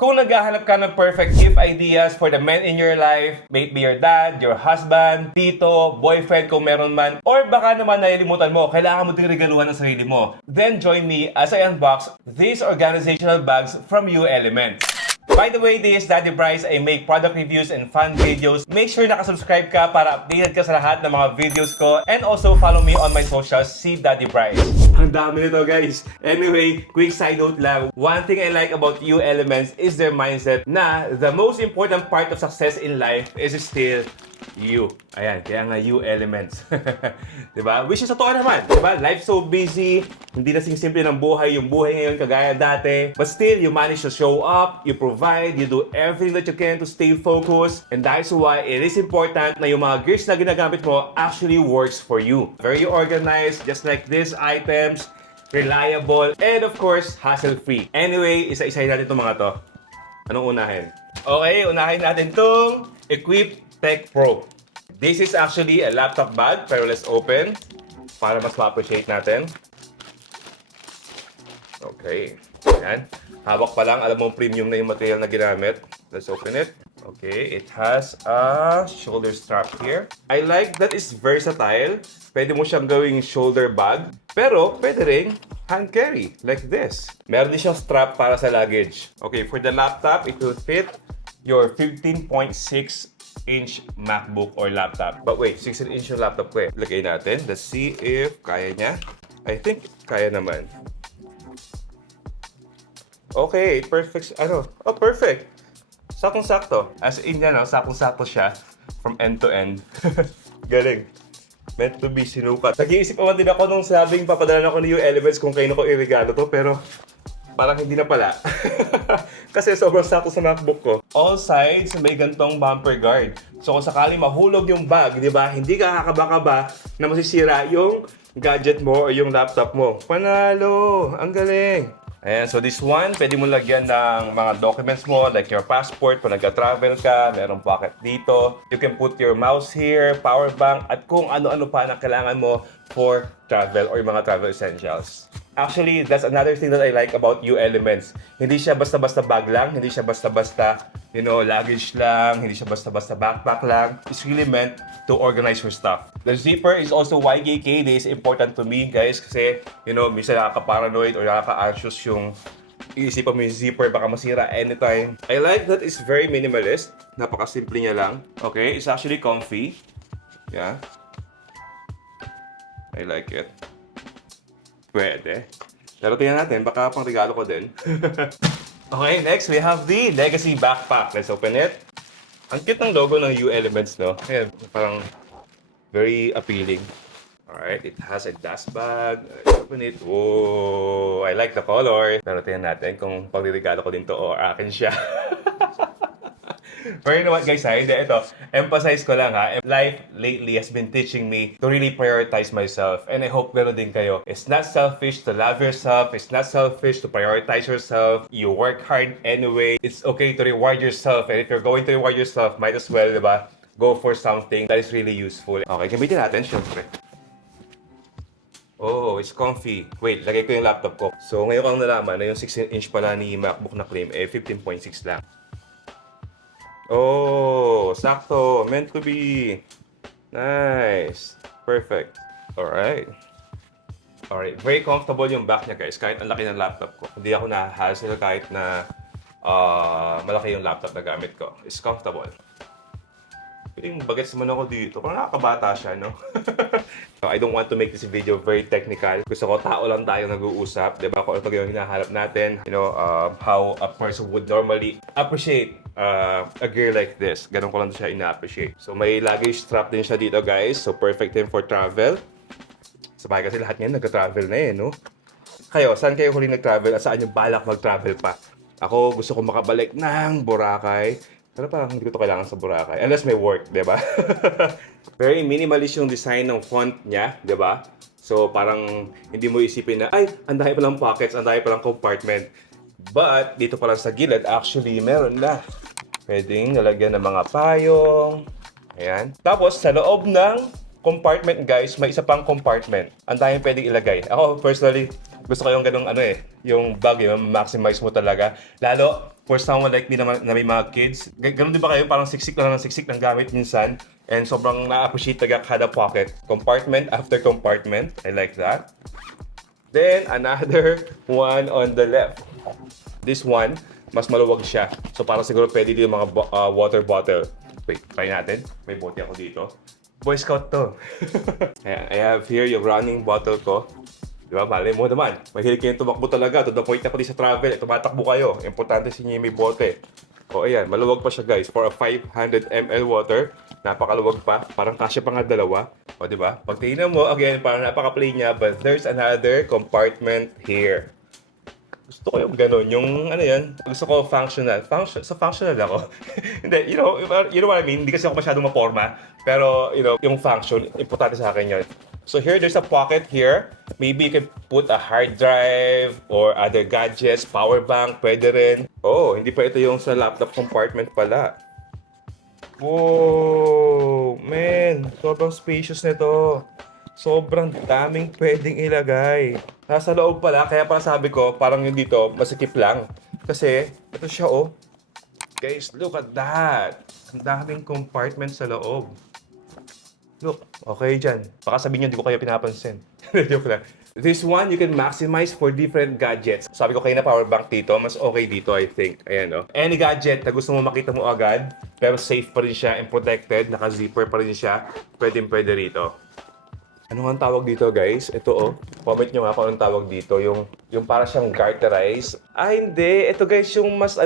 Kung naghahanap ka ng perfect gift ideas for the men in your life, may it be your dad, your husband, tito, boyfriend kung meron man, or baka naman nalilimutan mo, kailangan mo din regaluhan ng sarili mo, then join me as I unbox these organizational bags from U Elements. By the way, this is Daddy Bryce. I make product reviews and fun videos. Make sure nakasubscribe ka para updated ka sa lahat ng mga videos ko. And also follow me on my socials, si Daddy Bryce. Ang dami nito, guys. Anyway, quick side note lang. One thing I like about U Elements is their mindset na the most important part of success in life is still you. Ayan, kaya nga U Elements. Diba? Which is totoo naman. Diba? Life's so busy. Hindi na simple ng buhay. Yung buhay ngayon kagaya dati. But still, you manage to show up. You provide. You do everything that you can to stay focused. And that's why it is important na yung mga gears na ginagamit mo actually works for you. Very organized, just like these items. Reliable. And of course, hassle-free. Anyway, isa-isahin natin itong mga to. Anong unahin? Okay, unahin natin itong Equip Tech Pro. This is actually a laptop bag, pero let's open para mas ma-appreciate natin. Okay. Ayan. Hawak pa lang, alam mo premium na yung material na ginamit. Let's open it. Okay, it has a shoulder strap here. I like that it's versatile. Pwede mo siyang gawing shoulder bag, pero pwede rin hand carry, like this. Meron din siyang strap para sa luggage. Okay, for the laptop, it will fit your 15.6-inch MacBook or laptop. But wait, 16-inch yung laptop ko eh. Lagay natin. Let's see if kaya niya. I think kaya naman. Okay, perfect. Oh, perfect. Sakong-sakto. As in yan, sakong-sakto siya from end to end. Galing. Meant to be sinukat. Nag-iisip naman din ako nung sabing papadala ako ni U Elements kung kayo ko i-regalo to, pero parang hindi na pala. Kasi sobrang sakto sa MacBook ko. All sides may gantong bumper guard. So kung sakali mahulog yung bag, di ba, hindi ka kakaba-kaba na masisira yung gadget mo o yung laptop mo. Panalo! Ang galing! Ayan, so this one, pwede mo lagyan ng mga documents mo, like your passport, kung nagka-travel ka, merong pocket dito. You can put your mouse here, power bank, at kung ano-ano pa na kailangan mo for travel or yung mga travel essentials. Actually, that's another thing that I like about U Elements. Hindi siya basta-basta bag lang, hindi siya basta-basta, luggage lang, hindi siya basta-basta backpack lang. It's really meant to organize your stuff. The zipper is also YKK. This is important to me, guys, kasi, minsan nakaka-paranoid or nakaka-anxious yung iisipan mo yung zipper, baka masira anytime. I like that it's very minimalist. Napaka-simple niya lang. Okay, it's actually comfy. Yeah. I like it. Pwede. Pero tingnan natin, baka pang regalo ko din. Okay, next we have the Legacy Backpack. Let's open it. Ang cute ng logo ng U Elements, no? Ayan, parang very appealing. Alright, it has a dust bag. Let's open it. Whoa! I like the color. Pero tingnan natin kung pang-regalo ko din to o akin siya. Pero you know what, guys, ito, emphasize ko lang life lately has been teaching me to really prioritize myself, and I hope meron din kayo. It's not selfish to love yourself, it's not selfish to prioritize yourself. You work hard anyway. It's okay to reward yourself, and if you're going to reward yourself, might as well, diba, go for something that is really useful. Okay, gamitin natin, syempre. Oh, it's comfy. Wait, lagay ko yung laptop ko. So, ngayon kang nalaman na yung 16-inch pala ni MacBook na claim, 15.6 lang. Oh, sakto. Meant to be. Nice. Perfect. Alright. Alright. Very comfortable yung back niya, guys. Kahit ang laki ng laptop ko. Hindi ako na-hassle kahit na malaki yung laptop na gamit ko. It's comfortable. Piling bagets naman ako dito. Parang nakakabata siya, no? I don't want to make this video very technical. Gusto ko tao lang tayo nag-uusap. Diba? Kung ito yung hinahanap natin. How a person would normally appreciate a gear like this. Ganun ko lang siya ina-appreciate. So may luggage strap din siya dito, guys. So perfect din for travel. Sabay kasi lahat ngayon nag-travel na no? Kayo, saan kayo huli nag-travel at saan yung balak mag-travel pa? Ako, gusto ko makabalik ng Boracay. Pero parang hindi ko ito kailangan sa Boracay. Unless may work, di ba? Very minimalist yung design ng font niya, di ba? So parang hindi mo isipin na, ay, ang dami palang pockets, ang dami palang compartment. But dito pa lang sa gilid, actually, meron na. Pwedeng nalagyan ng mga payong. Ayan. Tapos, sa loob ng compartment, guys, may isa pang compartment. Ang dami pwedeng ilagay. Ako, personally, gusto ko yung ganung yung bag, yung maximize mo talaga. Lalo, For someone like me na may mga kids, ganun din ba kayo? Parang siksik lang ng siksik ng gamit minsan. And sobrang na-appreciate talaga kada pocket. Compartment after compartment. I like that. Then, another one on the left. This one, mas maluwag siya. So, parang siguro pwede dito yung mga water bottle. Wait, try natin. May bote ako dito. Boy Scout to. Ayan, I have here yung running bottle ko. Di ba? Malay mo naman. Mahilig kayong tumakbo talaga. To the point na pati sa travel, tumatakbo kayo. Importante sa inyo yung may bote. O ayan, maluwag pa siya guys. For a 500 ml water, napakaluwag pa. Parang kasya pa nga dalawa. O di ba? Pag tingnan mo, again, parang napaka-plain niya. But there's another compartment here. Gusto ko yung ganun. Yung ano yan, gusto ko functional. Functional ako. Hindi, you know what I mean? Hindi kasi ako masyadong maporma. Pero, yung function, importante sa akin yun. So here, there's a pocket here. Maybe you can put a hard drive or other gadgets, power bank, pwede rin. Oh, hindi pa ito yung sa laptop compartment pala. Whoa, man, sobrang spacious nito. Sobrang daming pwedeng ilagay. Nasa loob pala, kaya pala sabi ko, parang yung dito, masikip lang. Kasi, ito siya oh. Guys, look at that. Ang daming compartment sa loob. Look, okay dyan. Baka sabihin nyo, hindi ko kayo pinapansin. Joke lang. This one, you can maximize for different gadgets. Sabi ko kayo na power bank dito, mas okay dito, I think. Ayan, oh. Any gadget na gusto mo makita mo agad, pero safe pa rin siya and protected, naka-zipper pa rin siya, pwede rito. Ano nga ang tawag dito, guys? Ito, oh. Comment nyo nga kung anong tawag dito. Yung para siyang garterized. Ah, hindi. Ito, guys, yung mas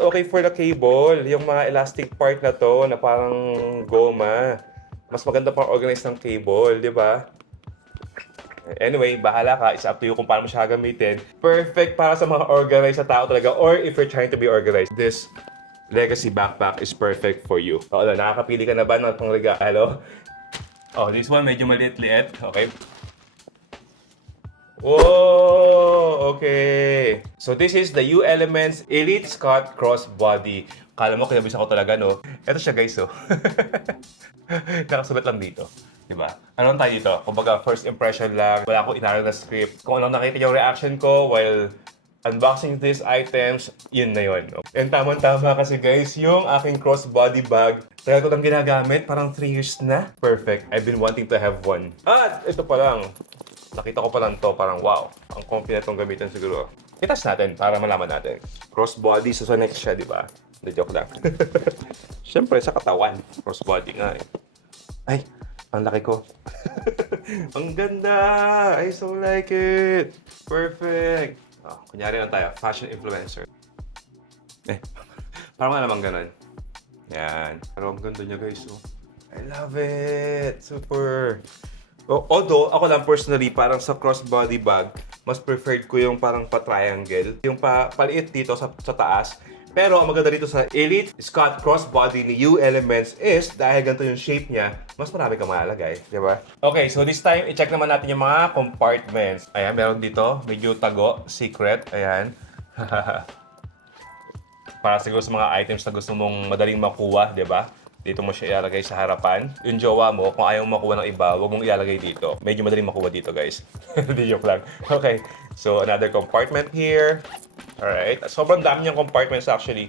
okay for the cable. Yung mga elastic part na to, na parang goma. Mas maganda pang organize ng cable, di ba? Anyway, bahala ka. It's up to you kung paano mo siya gamitin. Perfect para sa mga organized na tao talaga or if you're trying to be organized. This legacy backpack is perfect for you. O, nakakapili ka na ba ng pangregalo? Oh, this one medyo maliit-liit. Okay. Whoa! Okay. So this is the U Elements Elite Scott Crossbody. Kala mo, kinabis ako talaga, no? Ito siya, guys, oh. Nakasulat lang dito. Diba? Ano tayo dito? Kumbaga, first impression lang. Wala akong inaral na script. Kung ano nakita yung reaction ko while unboxing these items, yun na yun. And tama-tama kasi, guys, yung aking crossbody bag, tagal ko lang ginagamit. Parang 3 years na. Perfect. I've been wanting to have one. At ito pa lang. Nakita ko pa lang to. Parang wow. Ang comfy na itong gamitin siguro. Itas natin para malaman natin. Crossbody, so sa next siya, di ba? The joke lang. Siyempre, sa katawan. Crossbody nga eh. Ay, ang laki ko. Ang ganda! I so like it! Perfect! Oh, kunyari lang tayo, fashion influencer. Parang nga naman ganun. Yan. Pero ang ganda niya guys. Oh. I love it! Super! Although, ako lang personally, parang sa crossbody bag, mas preferred ko yung parang pa-triangle. Yung paliit dito sa taas. Pero ang maganda dito sa Elite Scott Crossbody ni U Elements is dahil ganito yung shape niya, mas marami kang malalagay, di ba? Okay, so this time, i-check naman natin yung mga compartments. Ayan, meron dito, medyo tago, secret, ayan. Para siguro sa mga items na gusto mong madaling makuha, di ba? Dito mo siya ilalagay sa harapan. Yung jowa mo, kung ayaw mo makuha ng iba, huwag mong ilalagay dito. Medyo madaling makuha dito, guys. Hindi joke lang. Okay, so another compartment here. Alright, sobrang dami niyang compartments actually.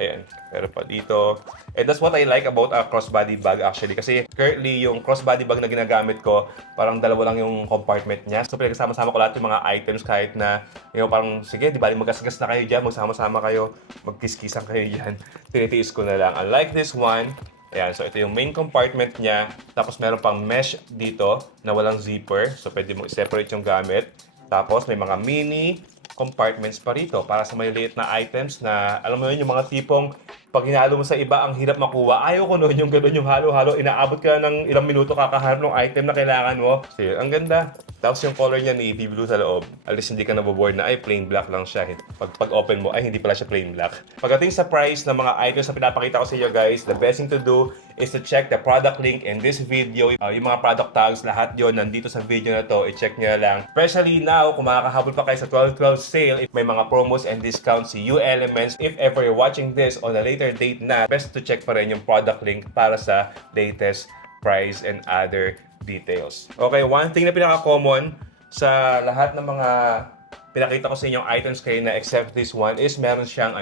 Ayan, pero pa dito. And that's what I like about a crossbody bag actually. Kasi currently, yung crossbody bag na ginagamit ko, parang dalawa lang yung compartment niya. So pinagsama-sama ko lahat yung mga items kahit na, parang sige, di ba, magkasgas na kayo dyan, magsama-sama kayo, magkiskisan kayo dyan. Tinitiis ko na lang. Unlike this one, ayan, so ito yung main compartment niya. Tapos meron pang mesh dito na walang zipper. So pwede mo i-separate yung gamit. Tapos may mga mini compartments pa rito para sa maliliit na items na, alam mo yun, yung mga tipong pag hinalo mo sa iba, ang hirap makuha. Ayaw ko noon yung gano'n, yung halo-halo. Inaabot ka ng ilang minuto kakahanap ng item na kailangan mo. So, ang ganda. Tapos yung color niya navy blue sa loob. At least hindi ka naboboard na, ay, plain black lang siya. Pag open mo, ay, hindi pala siya plain black. Pagdating sa price ng mga items na pinapakita ko sa inyo, guys, the best thing to do is to check the product link in this video. Yung mga product tags, lahat yon nandito sa video na to. I-check nyo lang. Especially now, kung makakahabol pa kayo sa 12/12 sale, if may mga promos and discounts si U Elements, if ever you're watching this on a later date na, best to check pa rin yung product link para sa latest price and other details. Okay, one thing na pinaka-common sa lahat ng mga pinakita ko sa inyong items kayo na except this one is meron siyang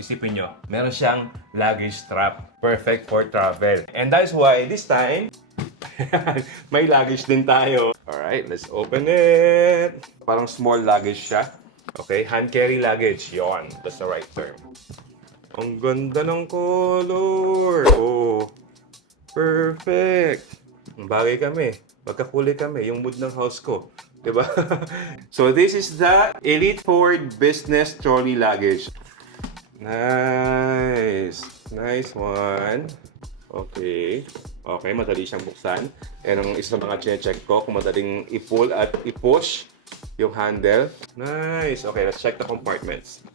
isipin nyo, meron siyang luggage strap. Perfect for travel. And that's why this time, may luggage din tayo. Alright, let's open it. Parang small luggage siya. Okay, hand carry luggage. Yon, that's the right term. Ang ganda ng color. Oh, perfect. Bagay kami. Magkakulay kami. Yung mood ng house ko. Diba? So this is the Elite Forward Business Trolley Luggage. Nice. Nice one. Okay. Okay, madali siyang buksan. And ang isa sa mga check ko kung madaling i-pull at i-push yung handle. Nice. Okay, let's check the compartments.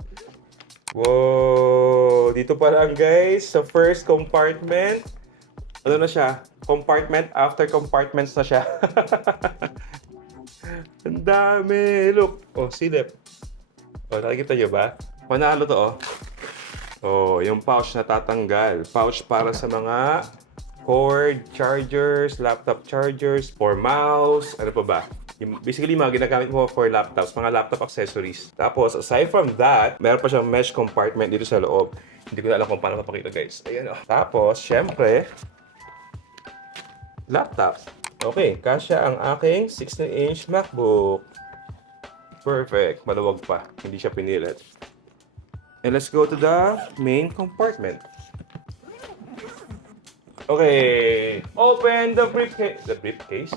Wow! Dito pa lang guys, sa first compartment. Ano na siya? Compartment after compartments na siya. Ang dami! Look! Oh, silip. Oh, nakikita nyo ba? Panalo to, oh. Oh, yung pouch na tatanggal. Pouch para sa mga cord, chargers, laptop chargers, for mouse, ano pa ba? Basically, mga ginagamit mo for laptops, mga laptop accessories. Tapos, aside from that, meron pa siyang mesh compartment dito sa loob. Hindi ko na alam kung paano mapakita, guys. Ayan, oh. Tapos, syempre, laptop. Okay, kasya ang aking 16-inch MacBook. Perfect. Maluwag pa. Hindi siya pinilit. And let's go to the main compartment. Okay. Open the briefcase. The briefcase?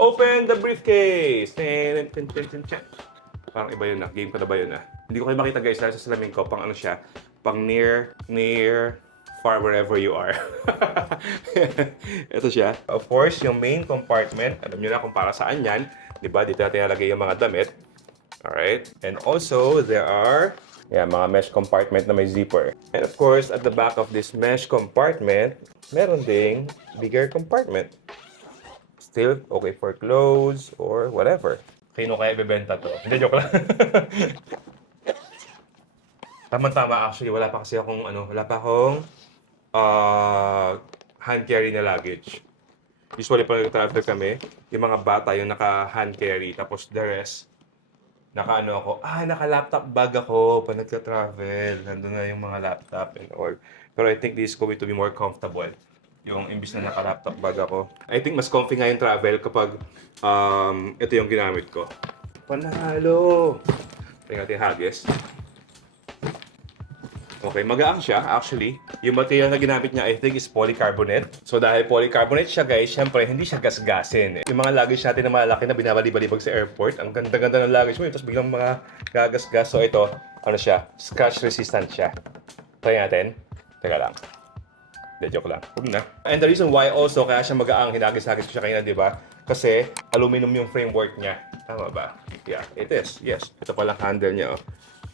Open the briefcase. Parang iba yun na. Game ko na ba yun na? Hindi ko kayo makita guys dahil sa salamin ko. Pang ano siya. Pang near, far wherever you are. Ito siya. Of course, yung main compartment, alam nyo na kung para saan yan. Diba? Dito natin nalagay yung mga damit. Alright? And also, there are mga mesh compartment na may zipper. And of course, at the back of this mesh compartment, meron ding bigger compartment. Still okay for clothes or whatever. Kino kaya ibebenta to? Hindi, joke lang. Tama-tama actually, wala pa akong hand carry na luggage. Usually pag nag-travel kami, yung mga bata yung naka-hand carry, tapos the rest, naka-laptop bag ako pag nagka-travel. Nandun na yung mga laptop and all. Pero I think this is going to be more comfortable. Yung imbis na naka-laptop bag ako. I think mas comfy nga yung travel kapag ito yung ginamit ko. Panalo! Tingnan natin hagis. Okay, magaang siya actually. Yung material na ginamit niya I think is polycarbonate. So dahil polycarbonate siya guys, syempre hindi siya gasgasin. Yung mga luggage natin na malaki na binabali-balibag sa airport, ang ganda-ganda ng luggage mo, tapos biglang mga gagasgas. So ito, ano siya, scratch resistant siya. Try natin. Teka lang. Hindi, joke lang. Huwag na. And the reason why also kaya siya magaang, hinagis-hagis ko siya kanina, di ba? Kasi aluminum yung framework niya. Tama ba? Yeah, it is. Yes. Ito palang handle niya, oh.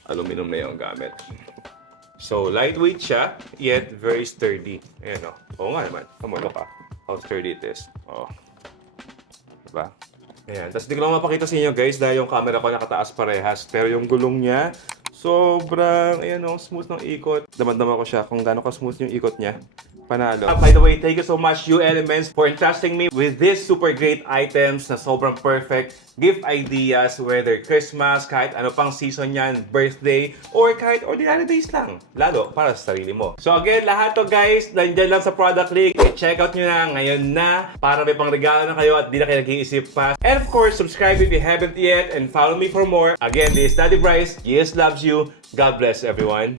Aluminum na yung gamit. So, lightweight siya, yet very sturdy. Ayan, o. Oo nga naman. Come on, look how sturdy it is. Oh. Diba? Ayan. Tapos, hindi ko lang mapakita sa inyo, guys, dahil yung camera ko nakataas parehas. Pero yung gulong niya, sobrang, ayan o, smooth ng ikot. Damad-dama ko siya kung gaano ka-smooth yung ikot niya. Panalo. By the way, thank you so much, U-Elements, for entrusting me with these super great items na sobrang perfect gift ideas, whether Christmas, kahit ano pang season yan, birthday, or kahit ordinary days lang. Lalo, para sa sarili mo. So again, lahat to guys, nandyan lang sa product link. Check out nyo na ngayon na para may pang regalo na kayo at di na kayo nag-iisip pa. And of course, subscribe if you haven't yet and follow me for more. Again, this is Daddy Bryce. Jesus loves you. God bless everyone.